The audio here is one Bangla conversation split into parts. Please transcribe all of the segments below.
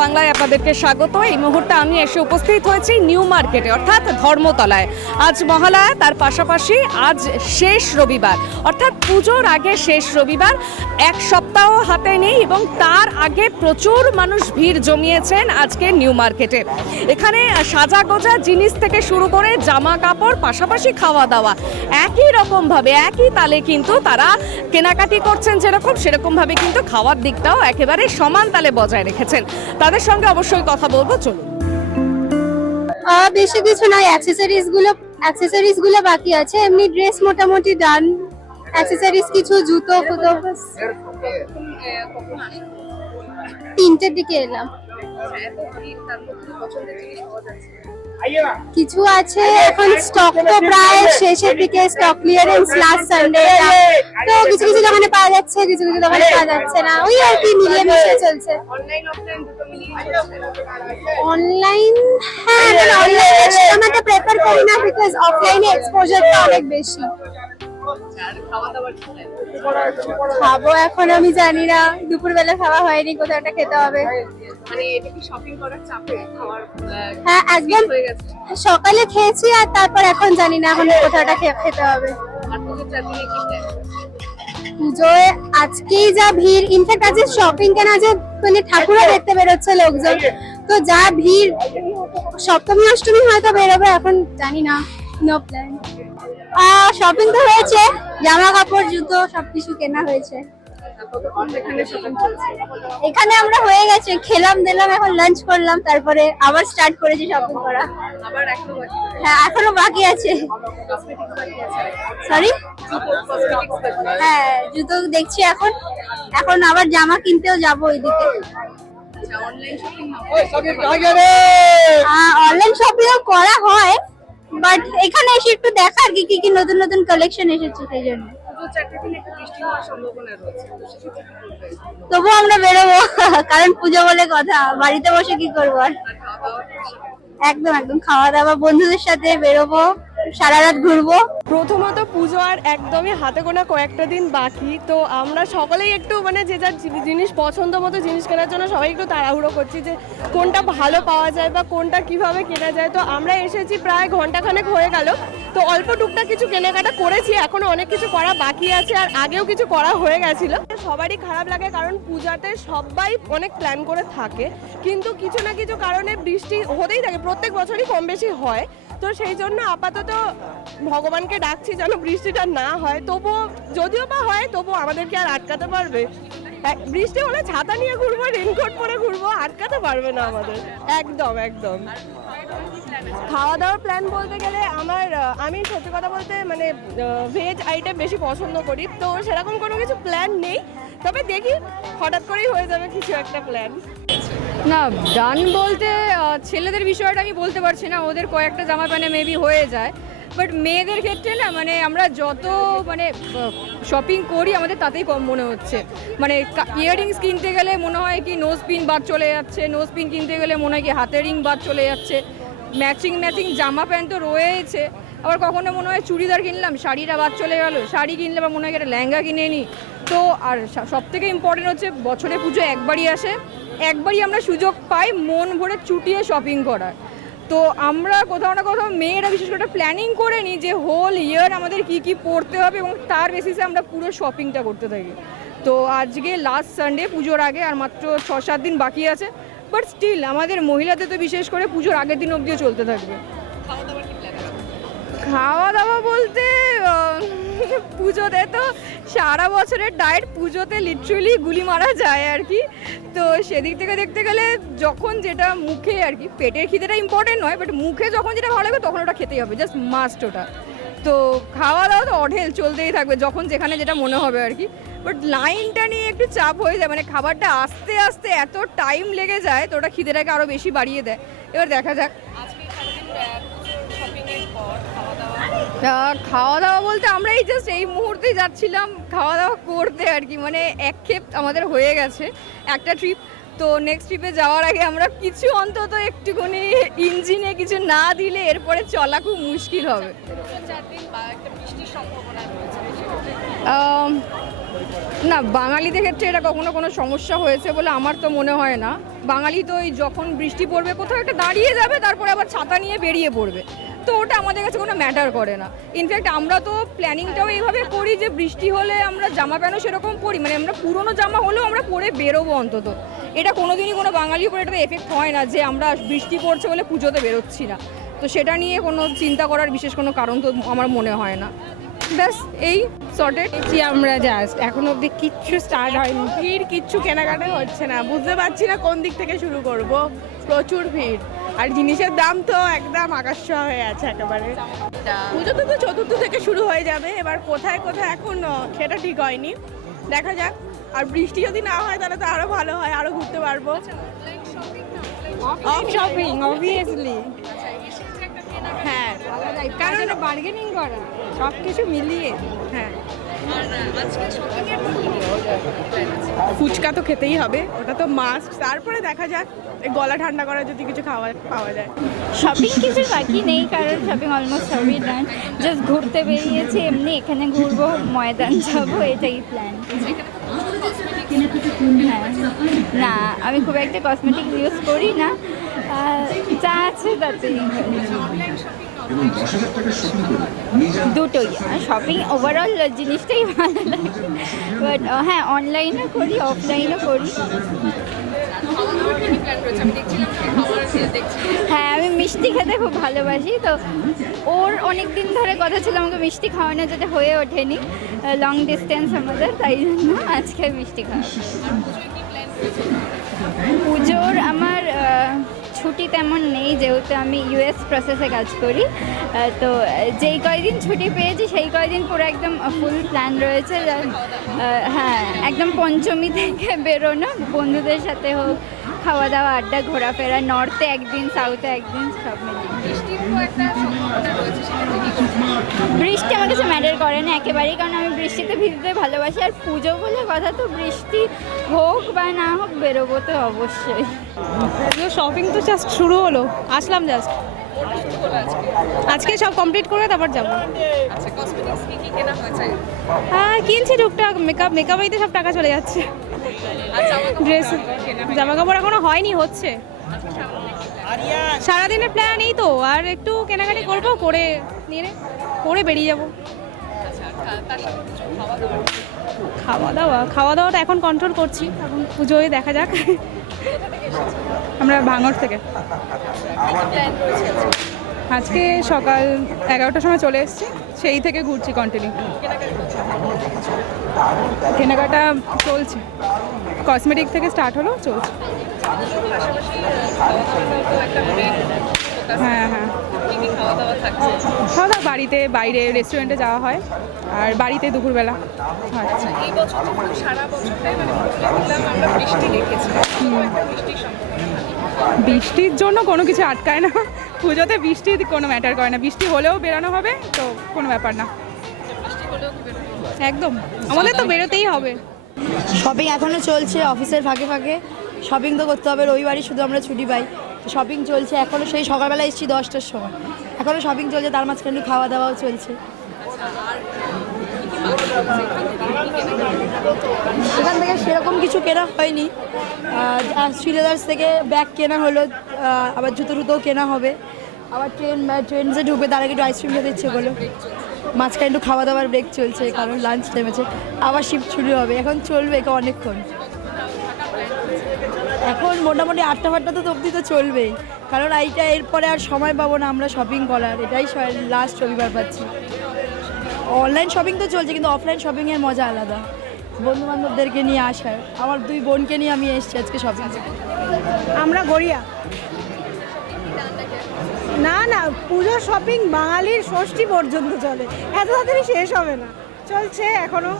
বাংলায় আপনাদেরকে স্বাগত। এই মুহূর্তে আমি এসে উপস্থিত হয়েছি নিউ মার্কেটে অর্থাৎ ধর্মতলায়। আজ মহালয়া, তার পাশাপাশি আজ শেষ রবিবার অর্থাৎ পুজোর আগে শেষ রবিবার। এক সপ্তাহ হাতে নেই এবং তার আগে প্রচুর মানুষ ভিড় জমিয়েছেন আজকে নিউ মার্কেটে। এখানে সাজা গোজা জিনিস থেকে শুরু করে জামা কাপড়, পাশাপাশি খাওয়া দাওয়া একই রকমভাবে একই তালে কিন্তু তারা কেনাকাটি করছেন। যেরকম সেরকমভাবে কিন্তু খাওয়ার দিকটাও একেবারে সমান তালে বজায় রেখেছেন। তাদের সঙ্গে অবশ্যই কথা বলবো, চলুন। বেশি কিছু নয়, অ্যাকসেসরিজ গুলো বাকি আছে, এমনি ড্রেস মোটামুটি ডান। অ্যাকসেসরিজ কিছু জুতো ফুতো তিনটের দিকে এলাম। কিছু আছে এখন, স্টক তো প্রায় শেষের দিকে, স্টক ক্লিয়ারেন্স লাস্ট সানডে, তো কিছু কিছু দোকানে পাওয়া যাচ্ছে, কিছু কিছু দোকানে পাওয়া যাচ্ছে না, ওই আর কি মিলিয়ে মিশিয়ে চলছে। অনলাইন, হ্যাঁ অনলাইনে আমরা তো প্রেফার করি না, বিকজ অফলাইনে এক্সপোজারটা অনেক বেশি। খাবো এখন আমি জানি না, দুপুরবেলা খাওয়া হয়নি, কোথাও একটা খেতে হবে। হ্যাঁ একদম, সকালে খেয়েছি আর তারপর এখন জানি না, এখন কোথাওটা খেতে হবে। পুজোয় আজকেই যা ভিড়, ইনফ্যাক্ট আজকে শপিং কেনা, যে মানে ঠাকুরও দেখতে বেরোচ্ছে লোকজন, তো যা ভিড়, সপ্তমী অষ্টমী হয়তো বেরোবে, এখন জানি না, নো প্ল্যান। শপিং তো হয়েছে, জামা কাপড় জুতো সবকিছু কেনা হয়েছে। এখানে আমরা হয়ে গেছে, খেলাম দিলাম, এখন লাঞ্চ করলাম, তারপরে আবার স্টার্ট করেছি শপিং করা। হ্যাঁ এখনো বাকি আছে। সরি, হ্যাঁ জুতো দেখছি এখন, এখন আবার জামা কিনতেও যাবো ওইদিকে। অনলাইন শপিং করা হয়, বাট এখানে এসে একটু দেখার কি কি নতুন নতুন কালেকশন এসেছে, সেই জন্য। তবু আমরা বেরোবো, কারণ পুজো বলে কথা, বাড়িতে বসে কি করবো আর। একদম একদম খাওয়া দাওয়া, বন্ধুদের সাথে বেরোবো, সারা রাত ঘুরবো। প্রথমত পুজো আর একদমই হাতে গোনা কয়েকটা দিন বাকি, তো আমরা সকলেই একটু মানে যে যার জিনিস পছন্দ মতো জিনিস কেনার জন্য সবাই একটু তাড়াহুড়ো করছি যে কোনটা ভালো পাওয়া যায় বা কোনটা কিভাবে কেনা যায়। তো আমরা এসেছি প্রায় ঘন্টাখানেক হয়ে গেল, তো অল্প টুকটাক কিছু কেনাকাটা করেছি, এখনো অনেক কিছু করা বাকি আছে, আর আগেও কিছু করা হয়ে গেছিল। সবারই খারাপ লাগে, কারণ পূজাতে সবাই অনেক প্ল্যান করে থাকে, কিন্তু কিছু না কিছু কারণে বৃষ্টি হতেই থাকে, প্রত্যেক বছরই কম বেশি হয়। তো সেই জন্য আপাতত ভগবানকে ডাকছি যেন বৃষ্টিটা না হয়, তবুও যদিও বা হয় তবুও আমাদেরকে আর আটকাতে পারবে? বৃষ্টি হলে ছাতা নিয়ে ঘুরবো, রেনকোট পরে ঘুরবো, আটকাতে পারবে না আমাদের। একদম একদম। খাওয়া দাওয়ার প্ল্যান বলতে গেলে আমি সত্যি কথা বলতে মানে ভেজ আইটেম বেশি পছন্দ করি, তো সেরকম কোনো কিছু প্ল্যান নেই, তবে দেখি হঠাৎ করেই হয়ে যাবে কিছু একটা প্ল্যান। না ডান বলতে ছেলেদের বিষয়টা আমি বলতে পারছি না, ওদের কয়েকটা জামা প্যান্টে মেবি হয়ে যায়, বাট মেয়েদের ক্ষেত্রে না মানে আমরা যত মানে শপিং করি আমাদের তাতেই কম মনে হচ্ছে। মানে ইয়াররিংস কিনতে গেলে মনে হয় কি নোজ পিন বাদ চলে যাচ্ছে, নোজ পিন কিনতে গেলে মনে হয় কি হাতের রিং বাদ চলে যাচ্ছে, ম্যাচিং জামা প্যান্ট তো রয়েছে, আবার কখনো মনে হয় চুড়িদার কিনলাম শাড়িটা বাদ চলে গেলো, শাড়ি কিনলে আবার মনে হয় একটা লেহেঙ্গা কিনে নিই। তো আর সব থেকে ইম্পর্টেন্ট হচ্ছে বছরে পুজো একবারই আসে, একবারই আমরা সুযোগ পাই মন ভরে চুটিয়ে শপিং করার। তো আমরা কোথাও না কোথাও মেয়েরা বিশেষ করে প্ল্যানিং করে নিই যে হোল ইয়ার আমাদের কি কি পড়তে হবে, এবং তার বেসিসে আমরা পুরো শপিংটা করতে থাকি। তো আজকে লাস্ট সানডে, পুজোর আগে আর মাত্র 6-7 দিন বাকি আছে, বাট স্টিল আমাদের মহিলাদের তো বিশেষ করে পুজোর আগের দিন অবধিও চলতে থাকবে। খাওয়া দাওয়া বলতে পুজোতে তো সারা বছরের ডায়েট পুজোতে লিটারালি গুলি মারা যায় আর কি। তো সেদিক থেকে দেখতে গেলে যখন যেটা মুখে আর কি, পেটের খিদেটা ইম্পর্টেন্ট নয়, বাট মুখে যখন যেটা ভালো লাগবে তখন ওটা খেতেই হবে, জাস্ট মাস্ট ওটা। তো খাওয়া দাওয়া তো অঢেল চলতেই থাকবে, যখন যেখানে যেটা মনে হবে আর কি। বাট লাইনটা নিয়ে একটু চাপ হয়ে যায়, মানে খাবারটা আস্তে আস্তে এত টাইম লেগে যায়, তো ওটা খিদেটাকে আরও বেশি বাড়িয়ে দেয়। এবার দেখা যাক। খাওয়া দাওয়া বলতে আমরা এই জাস্ট এই মুহূর্তেই যাচ্ছিলাম খাওয়া দাওয়া করতে আর কি, মানে একক্ষেপ আমাদের হয়ে গেছে একটা ট্রিপ, তো নেক্সট ট্রিপে যাওয়ার আগে আমরা কিছু অন্তত একটুখানি ইঞ্জিনে কিছু না দিলে এরপরে চলা খুব মুশকিল হবে। না, বাঙালিদের ক্ষেত্রে এটা কখনো কোনো সমস্যা হয়েছে বলে আমার তো মনে হয় না। বাঙালি তো ওই যখন বৃষ্টি পড়বে কোথাও একটা দাঁড়িয়ে যাবে, তারপরে আবার ছাতা নিয়ে বেরিয়ে পড়বে, তো ওটা আমাদের কাছে কোনো ম্যাটার করে না। ইনফ্যাক্ট আমরা তো প্ল্যানিংটাও এইভাবে করি যে বৃষ্টি হলে আমরা জামা প্যান্টও সেরকম পরি, মানে আমরা পুরনো জামা হলেও আমরা পরে বেরোবো অন্তত। এটা কোনোদিনই কোনো বাঙালির উপরে এটা এফেক্ট হয় না যে আমরা বৃষ্টি পড়ছে বলে পুজোতে বেরোচ্ছি না। তো সেটা নিয়ে কোনো চিন্তা করার বিশেষ কোনো কারণ তো আমার মনে হয় না। ব্যাস এই সর্টেড। আমরা জাস্ট এখন অবধি কিচ্ছু স্টার্ট হয়নি, ভিড় কিচ্ছু কেনাকাটা হচ্ছে না, বুঝতে পারছি না কোন দিক থেকে শুরু করব। প্রচুর ভিড়, আর জিনিসের দাম তো একদম আকাশ ছোঁয়া হয়ে আছে একেবারে। পুজো তো চতুর্থ থেকে শুরু হয়ে যাবে, এবার কোথায় কোথায় এখন সেটা ঠিক হয়নি, দেখা যাক। আর বৃষ্টি যদি না হয় তাহলে তো আরো ভালো হয়, আরো ঘুরতে পারবো। অফ শপিং অবভিয়াসলি, হ্যাঁ, কারণ বার্গেনিং করা সব কিছু মিলিয়ে। হ্যাঁ, ফুচকা তো খেতেই হবে, ওটা তো মাস্ট। তারপরে দেখা যাক এই গলা ঠান্ডা করার যদি কিছু খাওয়া পাওয়া যায়। শপিং কিছু বাকি নেই, কারণ শপিং অলমোস্ট সবই ডান। জাস্ট ঘুরতে বেরিয়েছি এমনি, এখানে ঘুরবো, ময়দান যাবো, এটাই প্ল্যান। হ্যাঁ, না আমি খুব একটা কসমেটিক ইউজ করি না, যা আছে তাতেই দুটোই। শপিং ওভারঅল জিনিসটাই ভালো লাগে, বাট হ্যাঁ অনলাইনও করি অফলাইনও করি। হ্যাঁ, আমি মিষ্টি খেতে খুব ভালোবাসি, তো ওর অনেক দিন ধরে কথা ছিল আমাকে মিষ্টি খাওয়ানো, যেটা হয়ে ওঠেনি, লং ডিস্টেন্স আমাদের, তাই জন্য আজকে মিষ্টি খাওয়া। পুজোর আমার ছুটি তেমন নেই, যেহেতু আমি ইউএস প্রসেসে কাজ করি, তো যেই কয়দিন ছুটি পেয়েছি সেই কয়দিন পুরো একদম ফুল প্ল্যান রয়েছে। হ্যাঁ, একদম পঞ্চমী থেকে বেরোনো, বন্ধুদের সাথে হোক, খাওয়া দাওয়া, আড্ডা, ঘোরাফেরা, নর্থে একদিন, সাউথে একদিন, সব মিলিয়ে। বৃষ্টি আমার কাছে ম্যাটার করে না একেবারেই, কারণ আমি বৃষ্টিতে ভিজতে ভালোবাসি। আর পুজো বলে কথা, তো বৃষ্টি হোক বা না হোক বেরোবো তো অবশ্যই। শপিং তো জাস্ট শুরু হলো, আসলাম জাস্ট, আজকে সব কমপ্লিট করে তারপর যাবো। হ্যাঁ, কিনছি টুকটাক, মেকআপেই তো সব টাকা চলে যাচ্ছে। ড্রেস, জামা কাপড় এখনো হয়নি, হচ্ছে। সারাদিনের প্ল্যান এই তো, আর একটু কেনাকাটি করবো, করে নিয়ে করে বেরিয়ে যাবো। খাওয়া দাওয়াটা এখন কন্ট্রোল করছি, এখন পুজোয় দেখা যাক। আমরা ভাঙড় থেকে। আজকে সকাল 11টার সময় চলে এসেছি, সেই থেকে ঘুরছি কন্টিনিউ। কেনাকাটা চলছে, কসমেটিক থেকে স্টার্ট হলো, চলছে। হ্যাঁ হ্যাঁ, খাওয়া দাওয়া বাড়িতে, বাইরে রেস্টুরেন্টে যাওয়া হয়, আর বাড়িতে দুপুরবেলা। আচ্ছা, বৃষ্টির জন্য কোনো কিছু আটকায় না, পুজোতে বৃষ্টি কোনো ম্যাটার করে না, বৃষ্টি হলেও বেরোনো হবে, তো কোনো ব্যাপার না। একদম, আমাদের তো বেরোতেই হবে। শপিং এখনও চলছে, অফিসের ফাঁকে ফাঁকে শপিং তো করতে হবে, রবিবারই শুধু আমরা ছুটি পাই, শপিং চলছে এখনও। সেই সকালবেলা এসেছি 10টার সময়, এখনও শপিং চলছে, তার মাঝখানে খাওয়া দাওয়াও চলছে। এখান থেকে সেরকম কিছু কেনা হয়নি, শ্রীলেদার্স থেকে ব্যাগ কেনা হলো, আবার জুতো টুতোও কেনা হবে, আবার ট্রেনসে ঢুকবে, তার আগে একটু আইসক্রিম খেতে ইচ্ছে করলো, মাঝখানে একটু খাওয়া দাওয়ার ব্রেক চলছে, কারণ লাঞ্চ টাইম আছে, আবার শিফট শুরু হবে, এখন চলবে অনেকক্ষণ। এখন মোটামুটি 8টা তো অবধি তো চলবেই, কারণ এইটা এরপরে আর সময় পাবো না আমরা শপিং করার, এটাই লাস্ট রবিবার পাচ্ছি। অনলাইন শপিং তো চলছে, কিন্তু অফলাইন শপিংয়ের মজা আলাদা, বন্ধু বান্ধবদেরকে নিয়ে আসার। আমার 2 বোনকে নিয়ে আমি এসেছি আজকে শপিং। আমরা গড়িয়া। না না, পুজো শপিং বাঙালির ষষ্ঠী পর্যন্ত চলে, এত তাড়াতাড়ি শেষ হবে না, চলছে এখনো,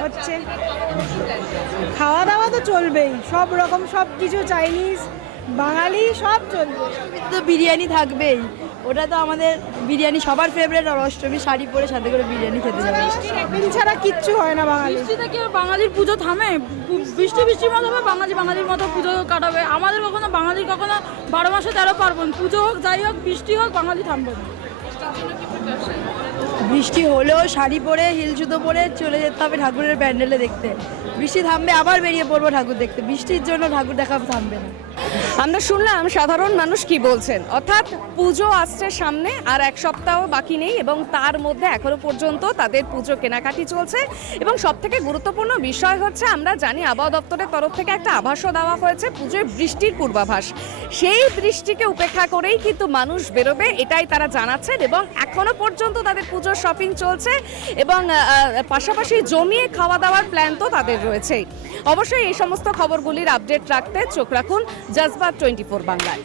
হচ্ছে। খাওয়া দাওয়া তো চলবেই, সব রকম, সব কিছু, চাইনিজ, বাঙালি, সব চলবে। তো বিরিয়ানি থাকবেই, ওটা তো আমাদের বিরিয়ানি সবার ফেভারিট, আর অষ্টমী শাড়ি পরে সাথে করে বিরিয়ানি খেতে যাবে। শপিং ছাড়া কিচ্ছু হয় না বাঙালি। বৃষ্টিতে কি বাঙালির পুজো থামে? বৃষ্টির মতো হবে, বাঙালির মতো পুজো কাটাবে। আমাদের কখনো 12 মাসে 13 পার্বণ, পুজো হোক যাই হোক, বৃষ্টি হোক, বাঙালি থামবে না। বৃষ্টি হলেও শাড়ি পরে হিল জুতো পরে চলে যেতে হবে ঠাকুরের প্যান্ডেলে দেখতে। বৃষ্টি থামবে আবার বেরিয়ে পড়বো ঠাকুর দেখতে, বৃষ্টির জন্য ঠাকুর দেখা থামবে না। আমরা শুনলাম সাধারণ মানুষ কি বলছেন, অর্থাৎ পুজো আসছে সামনে, আর এক সপ্তাহ বাকি নেই এবং তার মধ্যে এখনো পর্যন্ত তাদের পুজো কেনাকাটি চলছে। এবং সব থেকে গুরুত্বপূর্ণ বিষয় হচ্ছে, আমরা জানি আবহাওয়া দপ্তরের তরফ থেকে একটা আভাসও দেওয়া হয়েছে পুজোয় বৃষ্টির পূর্বাভাস, সেই বৃষ্টিকে উপেক্ষা করেই কিন্তু মানুষ বেরোবে, এটাই তারা জানাচ্ছেন। এবং এখনো পর্যন্ত তাদের পুজোর শপিং চলছে এবং পাশাপাশি জমিয়ে খাওয়া দাওয়ার প্ল্যান তো তাদের রয়েছে। অবশ্যই এই সমস্ত খবরগুলির আপডেট রাখতে চোখ রাখুন জজবাত 24 বাংলায়।